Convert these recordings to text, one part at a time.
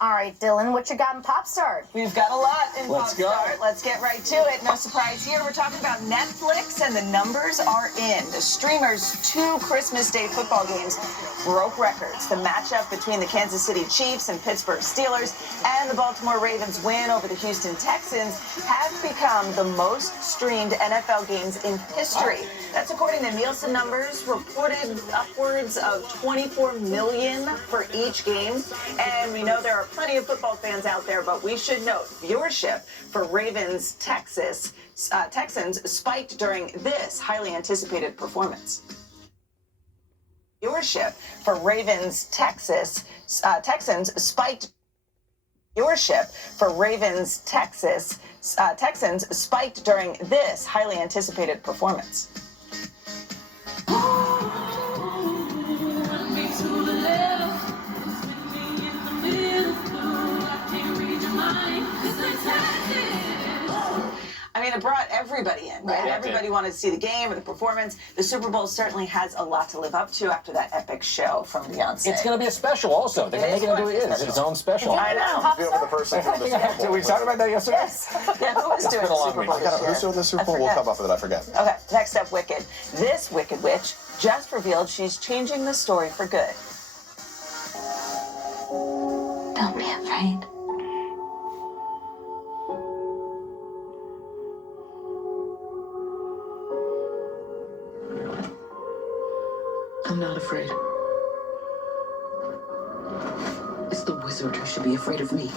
All right, Dylan, what you got in Pop Start? We've got a lot in Pop Let's go. Start. Let's get right to it. No surprise here. We're talking about Netflix, and the numbers are in. The streamer's 2 Christmas Day football games broke records. The matchup between the Kansas City Chiefs and Pittsburgh Steelers and the Baltimore Ravens win over the Houston Texans have become the most streamed NFL games in history. That's according to Nielsen numbers, reported upwards of 24 million for each game. And we know there are plenty of football fans out there, but we should note viewership for Texans spiked during this highly anticipated performance. Viewership for Texans spiked. Viewership for Texans spiked during this highly anticipated performance. I mean, it brought everybody in, right? Everybody wanted to see the game or the performance. The Super Bowl certainly has a lot to live up to after that epic show from Beyonce. It's going to be a special also. They're going to make it into its own special. I know. Feel for the person doing the Super Bowl. Did we talk about that yesterday? Yes. Yeah, who was doing the Super Bowl this year? Who's doing the Super Bowl? We'll come up with it. I forget. Okay, next up, Wicked. This Wicked Witch just revealed she's changing the story for good. Don't be afraid. I'm not afraid. It's the wizard who should be afraid of me.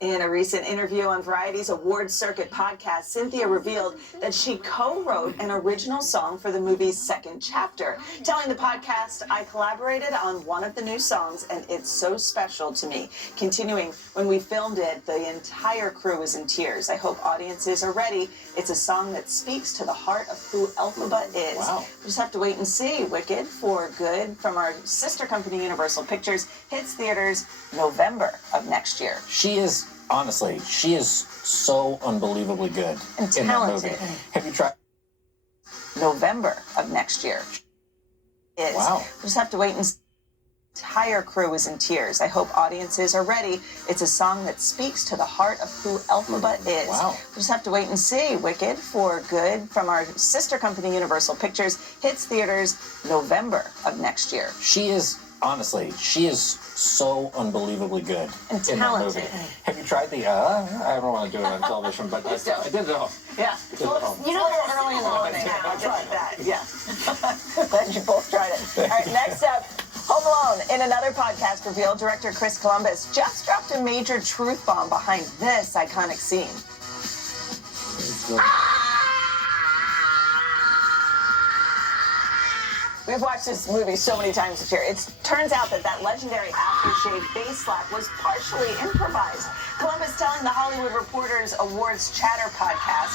In a recent interview on Variety's Awards Circuit podcast, Cynthia revealed that she co-wrote an original song for the movie's second chapter. Telling the podcast, I collaborated on one of the new songs, and it's so special to me. Continuing, when we filmed it, the entire crew was in tears. I hope audiences are ready. It's a song that speaks to the heart of who Elphaba is. Wow. We just have to wait and see. Wicked for Good from our sister company Universal Pictures hits theaters November of next year. Honestly, she is so unbelievably good And in that talented. movie. Have you tried? November of next year. Wow. We just have to wait and see. The entire crew is in tears. I hope audiences are ready. It's a song that speaks to the heart of who Elphaba is. Wow. We just have to wait and see. Wicked for Good from our sister company Universal Pictures hits theaters November of next year. She is so unbelievably good And in that talented. movie. Have you tried the, I don't want to do it on television, but I did it all. Yeah. Well, You know, a little early in the morning. I tried that. Yeah. Glad you both tried it. All right, next up, Home Alone. In another podcast reveal, director Chris Columbus just dropped a major truth bomb behind this iconic scene. We've watched this movie so many times this year. It turns out that legendary aftershave bass slap was partially improvised. Columbus telling the Hollywood Reporter's Awards Chatter podcast,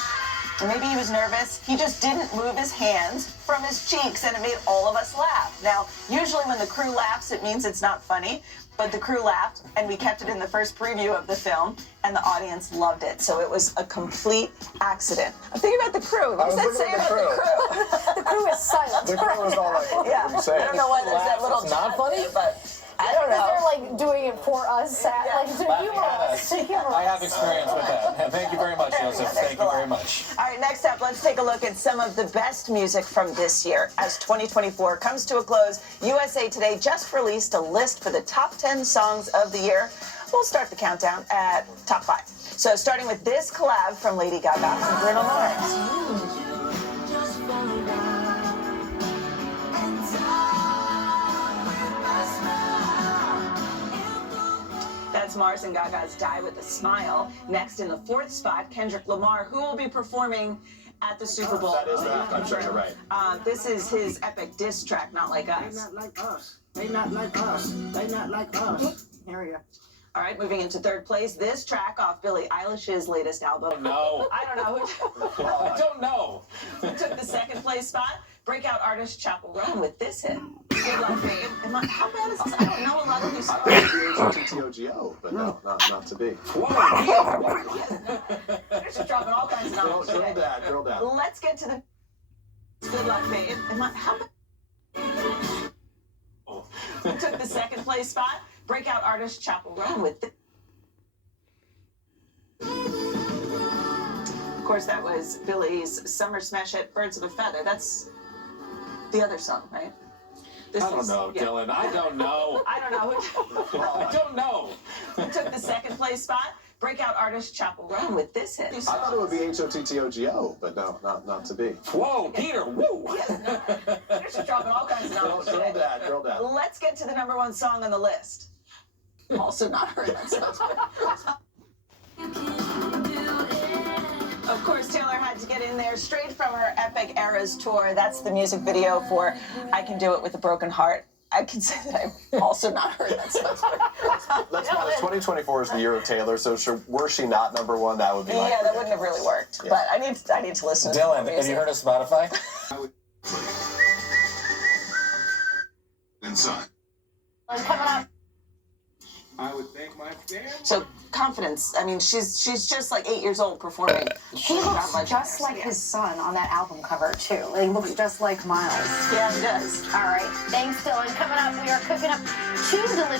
maybe he was nervous. He just didn't move his hands from his cheeks, and it made all of us laugh. Now, usually when the crew laughs, it means it's not funny. But the crew laughed, and we kept it in the first preview of the film, and the audience loved it. So it was a complete accident. I'm thinking about the crew. What does that say about the crew? The crew is silent. The crew was all like, Yeah. what are you saying? I don't know why there's that little It's not funny? but I don't Because know. they're like doing it for us, like to humor us. I have experience with that. Thank you very much, Joseph. Thank you very much. All right, next up, let's take a look at some of the best music from this year. As 2024 comes to a close, USA Today just released a list for the top 10 songs of the year. We'll start the countdown at top 5. So starting with this collab from Lady Gaga and Bruno Mars. That's Mars and Gaga's Die With a Smile. Next in the 4th spot, Kendrick Lamar, who will be performing at the Super Bowl. That is that. I'm sure you're right. This is his epic diss track, Not Like Us. They not like us. They not like us. They not like us. Here we go. All right, moving into 3rd place, this track off Billie Eilish's latest album. No. I don't know who I don't know. took the 2nd place spot. Breakout artist Chappell Roan with this hit. Good luck, babe. How bad is this? I don't know a lot of these songs. TTOGO, but no, not to be. They're just dropping all kinds of knowledge today. Girl dad. Let's get to the Good Luck, babe. How bad? Who took the second place spot? Breakout artist Chapel Roan with the... Of course, that was Billy's Summer Smash hit, Birds of a Feather. That's the other song, right? This I don't know, yeah. Dylan. I don't know. I don't know. I don't know. Who took the second place spot? Breakout artist Chapel Roan with this hit. I thought it would be HOTTOGO, but no, not to be. Whoa, Peter, woo! They're just dropping all kinds of knowledge today. Girl dad. Let's get to the #1 song on the list. Also not heard that song. Of course, Taylor had to get in there straight from her Epic Eras tour. That's the music video for I Can Do It With a Broken Heart. I can say that I've also not heard that song. Let's be honest, 2024 is the year of Taylor, so were she not #1, that would be like... Yeah, that wouldn't have really worked. Yeah. But I need to listen to Dylan, more music. have you heard of Spotify? And son. Coming up. I would thank my fans. So confidence. I mean, she's just like 8 years old performing. He looks just like his son on that album cover, too. He looks just like Miles. Yeah, he does. All right. Thanks, Dylan. Coming up, we are cooking up 2 delicious